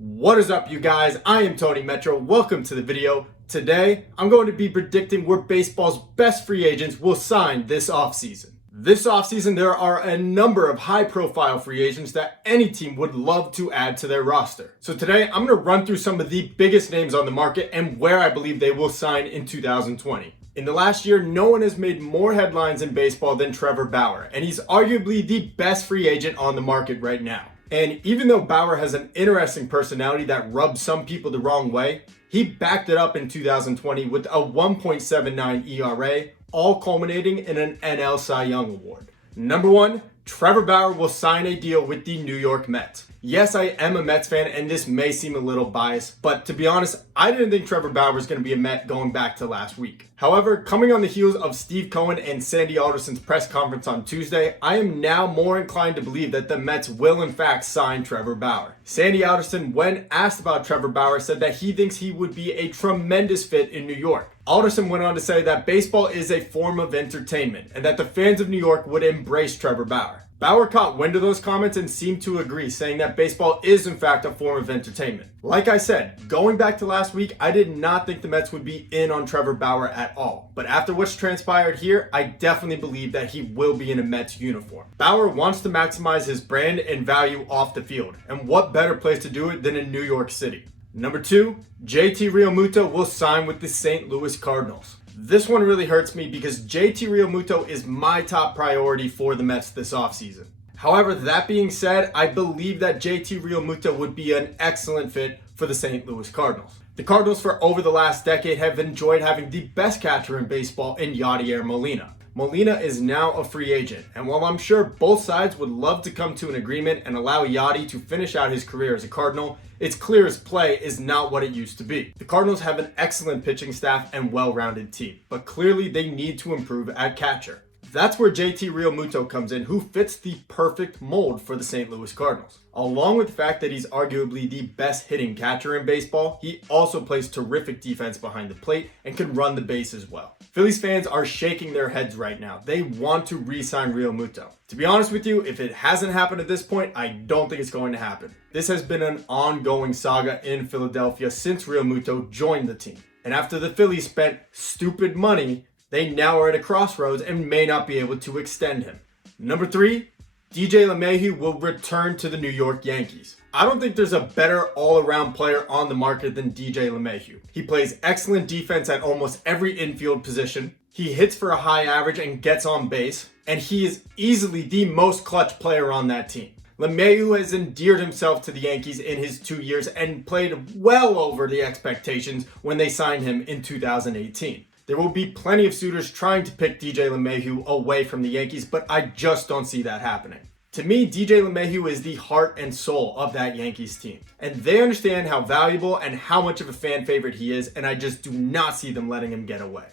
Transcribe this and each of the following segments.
What is up, you guys? I am Tony Metro. Welcome to the video. Today, I'm going to be predicting where baseball's best free agents will sign this offseason. This offseason, there are a number of high-profile free agents that any team would love to add to their roster. So today, I'm going to run through some of the biggest names on the market and where I believe they will sign in 2020. In the last year, no one has made more headlines in baseball than Trevor Bauer, and he's arguably the best free agent on the market right now. And even though Bauer has an interesting personality that rubs some people the wrong way, he backed it up in 2020 with a 1.79 ERA, all culminating in an NL Cy Young Award. Number one, Trevor Bauer will sign a deal with the New York Mets. Yes, I am a Mets fan, and this may seem a little biased, but to be honest, I didn't think Trevor Bauer was going to be a Met going back to last week. However, coming on the heels of Steve Cohen and Sandy Alderson's press conference on Tuesday, I am now more inclined to believe that the Mets will in fact sign Trevor Bauer. Sandy Alderson, when asked about Trevor Bauer, said that he thinks he would be a tremendous fit in New York. Alderson went on to say that baseball is a form of entertainment and that the fans of New York would embrace Trevor Bauer. Bauer caught wind of those comments and seemed to agree, saying that baseball is in fact a form of entertainment. Like I said, going back to last week, I did not think the Mets would be in on Trevor Bauer at all. But after what's transpired here, I definitely believe that he will be in a Mets uniform. Bauer wants to maximize his brand and value off the field, and what better place to do it than in New York City? Number two, JT Realmuto will sign with the St. Louis Cardinals. This one really hurts me because JT Realmuto is my top priority for the Mets this offseason. However, that being said, I believe that JT Realmuto would be an excellent fit for the St. Louis Cardinals. The Cardinals for over the last decade have enjoyed having the best catcher in baseball in Yadier Molina. Molina is now a free agent, and while I'm sure both sides would love to come to an agreement and allow Yadi to finish out his career as a Cardinal, it's clear his play is not what it used to be. The Cardinals have an excellent pitching staff and well-rounded team, but clearly they need to improve at catcher. That's where JT Realmuto comes in, who fits the perfect mold for the St. Louis Cardinals. Along with the fact that he's arguably the best hitting catcher in baseball, he also plays terrific defense behind the plate and can run the base as well. Phillies fans are shaking their heads right now. They want to re-sign Realmuto. To be honest with you, if it hasn't happened at this point, I don't think it's going to happen. This has been an ongoing saga in Philadelphia since Realmuto joined the team. And after the Phillies spent stupid money, they now are at a crossroads and may not be able to extend him. Number three, DJ Lemahieu will return to the New York Yankees. I don't think there's a better all-around player on the market than DJ Lemahieu. He plays excellent defense at almost every infield position. He hits for a high average and gets on base, and he is easily the most clutch player on that team. Lemahieu has endeared himself to the Yankees in his 2 years and played well over the expectations when they signed him in 2018. There will be plenty of suitors trying to pick DJ LeMahieu away from the Yankees, but I just don't see that happening. To me, DJ LeMahieu is the heart and soul of that Yankees team. And they understand how valuable and how much of a fan favorite he is, and I just do not see them letting him get away.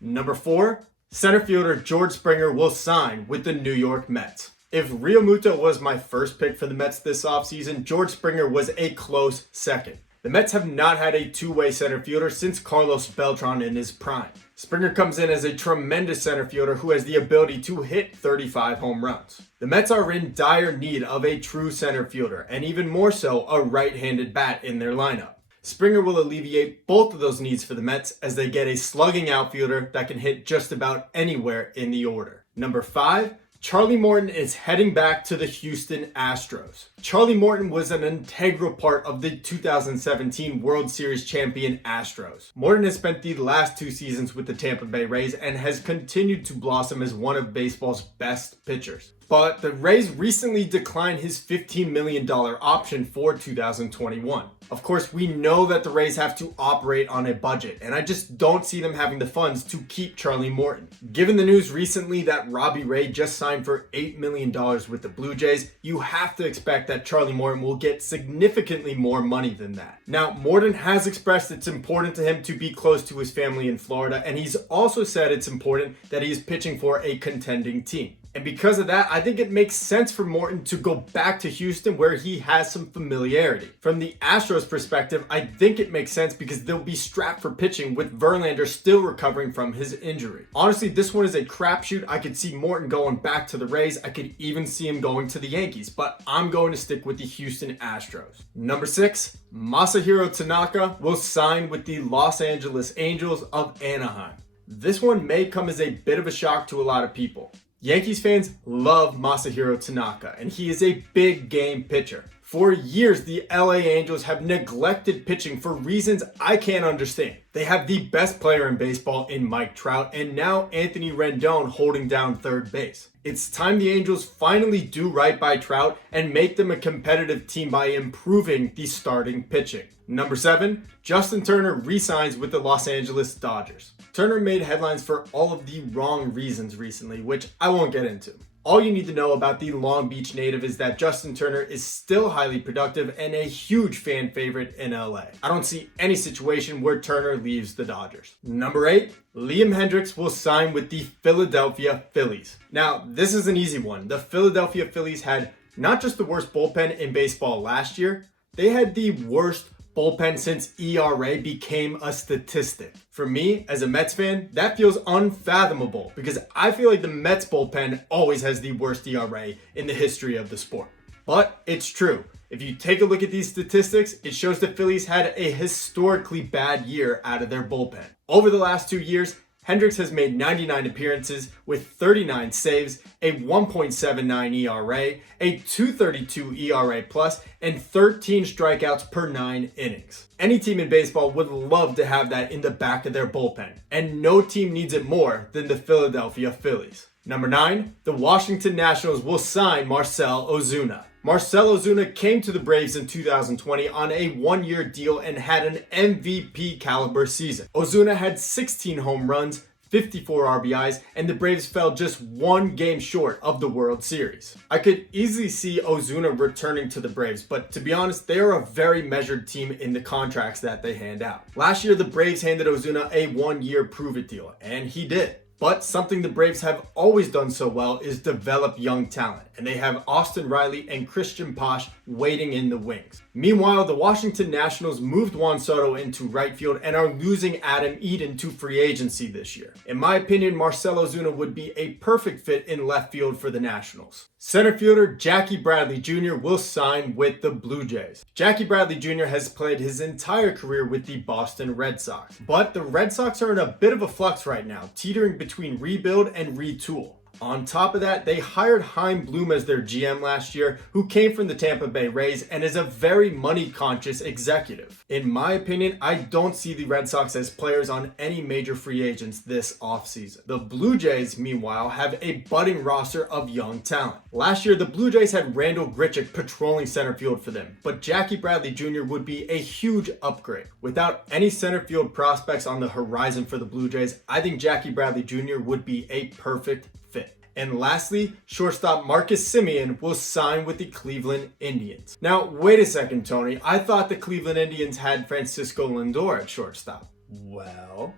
Number four, center fielder George Springer will sign with the New York Mets. If Realmuto was my first pick for the Mets this offseason, George Springer was a close second. The Mets have not had a two-way center fielder since Carlos Beltran in his prime. Springer comes in as a tremendous center fielder who has the ability to hit 35 home runs. The Mets are in dire need of a true center fielder, and even more so, a right-handed bat in their lineup. Springer will alleviate both of those needs for the Mets as they get a slugging outfielder that can hit just about anywhere in the order. Number five, Charlie Morton is heading back to the Houston Astros. Charlie Morton was an integral part of the 2017 World Series champion Astros. Morton has spent the last 2 seasons with the Tampa Bay Rays and has continued to blossom as one of baseball's best pitchers. But the Rays recently declined his $15 million option for 2021. Of course, we know that the Rays have to operate on a budget, and I just don't see them having the funds to keep Charlie Morton. Given the news recently that Robbie Ray just signed for $8 million with the Blue Jays, you have to expect that Charlie Morton will get significantly more money than that. Now, Morton has expressed it's important to him to be close to his family in Florida, and he's also said it's important that he is pitching for a contending team. And because of that, I think it makes sense for Morton to go back to Houston where he has some familiarity. From the Astros perspective, I think it makes sense because they'll be strapped for pitching with Verlander still recovering from his injury. Honestly, this one is a crapshoot. I could see Morton going back to the Rays. I could even see him going to the Yankees, but I'm going to stick with the Houston Astros. Number 6, Masahiro Tanaka will sign with the Los Angeles Angels of Anaheim. This one may come as a bit of a shock to a lot of people. Yankees fans love Masahiro Tanaka, and he is a big game pitcher. For years, the LA Angels have neglected pitching for reasons I can't understand. They have the best player in baseball in Mike Trout, and now Anthony Rendon holding down third base. It's time the Angels finally do right by Trout and make them a competitive team by improving the starting pitching. Number 7, Justin Turner re-signs with the Los Angeles Dodgers. Turner made headlines for all of the wrong reasons recently, which I won't get into. All you need to know about the Long Beach native is that Justin Turner is still highly productive and a huge fan favorite in LA. I don't see any situation where Turner leaves the Dodgers. Number 8, Liam Hendriks will sign with the Philadelphia Phillies. Now, this is an easy one. The Philadelphia Phillies had not just the worst bullpen in baseball last year, they had the worst bullpen since ERA became a statistic. For me, as a Mets fan, that feels unfathomable because I feel like the Mets bullpen always has the worst ERA in the history of the sport. But it's true. If you take a look at these statistics, it shows the Phillies had a historically bad year out of their bullpen. Over the last 2 years, Hendriks has made 99 appearances with 39 saves, a 1.79 ERA, a 2.32 ERA plus, and 13 strikeouts per 9 innings. Any team in baseball would love to have that in the back of their bullpen, and no team needs it more than the Philadelphia Phillies. Number 9, the Washington Nationals will sign Marcelo Ozuna. Marcelo Ozuna came to the Braves in 2020 on a one-year deal and had an MVP caliber season. Ozuna had 16 home runs, 54 RBIs, and the Braves fell just one game short of the World Series. I could easily see Ozuna returning to the Braves, but to be honest, they are a very measured team in the contracts that they hand out. Last year, the Braves handed Ozuna a one-year prove-it deal, and he did. But something the Braves have always done so well is develop young talent, and they have Austin Riley and Christian Pache waiting in the wings. Meanwhile, the Washington Nationals moved Juan Soto into right field and are losing Adam Eaton to free agency this year. In my opinion, Marcelo Ozuna would be a perfect fit in left field for the Nationals. Center fielder Jackie Bradley Jr. will sign with the Blue Jays. Jackie Bradley Jr. has played his entire career with the Boston Red Sox, but the Red Sox are in a bit of a flux right now, teetering between rebuild and retool. On top of that, they hired Chaim Bloom as their GM last year, who came from the Tampa Bay Rays and is a very money-conscious executive. In my opinion, I don't see the Red Sox as players on any major free agents this offseason. The Blue Jays, meanwhile, have a budding roster of young talent. Last year, the Blue Jays had Randall Grichuk patrolling center field for them, but Jackie Bradley Jr. would be a huge upgrade. Without any center field prospects on the horizon for the Blue Jays, I think Jackie Bradley Jr. would be a perfect fit. And lastly, shortstop Marcus Semien will sign with the Cleveland Indians. Now, wait a second, Tony. I thought the Cleveland Indians had Francisco Lindor at shortstop. Well,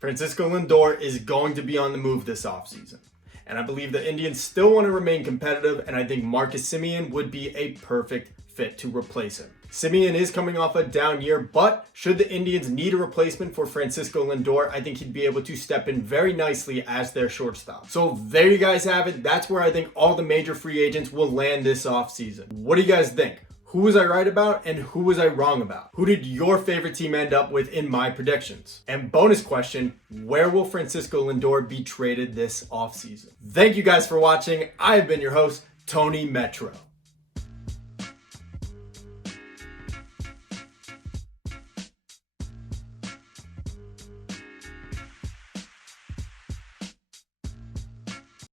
Francisco Lindor is going to be on the move this offseason. And I believe the Indians still want to remain competitive, and I think Marcus Semien would be a perfect fit to replace him. Semien is coming off a down year, but should the Indians need a replacement for Francisco Lindor, I think he'd be able to step in very nicely as their shortstop. So there you guys have it. That's where I think all the major free agents will land this offseason. What do you guys think? Who was I right about and who was I wrong about? Who did your favorite team end up with in my predictions? And bonus question, where will Francisco Lindor be traded this offseason? Thank you guys for watching. I've been your host, Tony Metro.